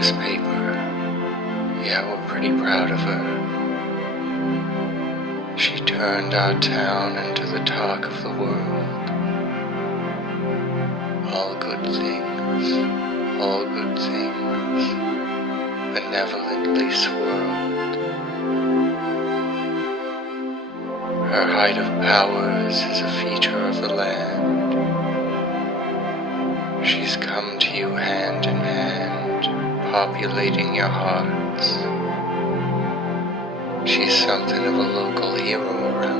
newspaper. Yeah, we're pretty proud of her. She turned our town into the talk of the world. All good things, benevolently swirled. Her height of powers is a feature of the land. She's come to you hand in hand, populating your hearts. She's something of a local hero around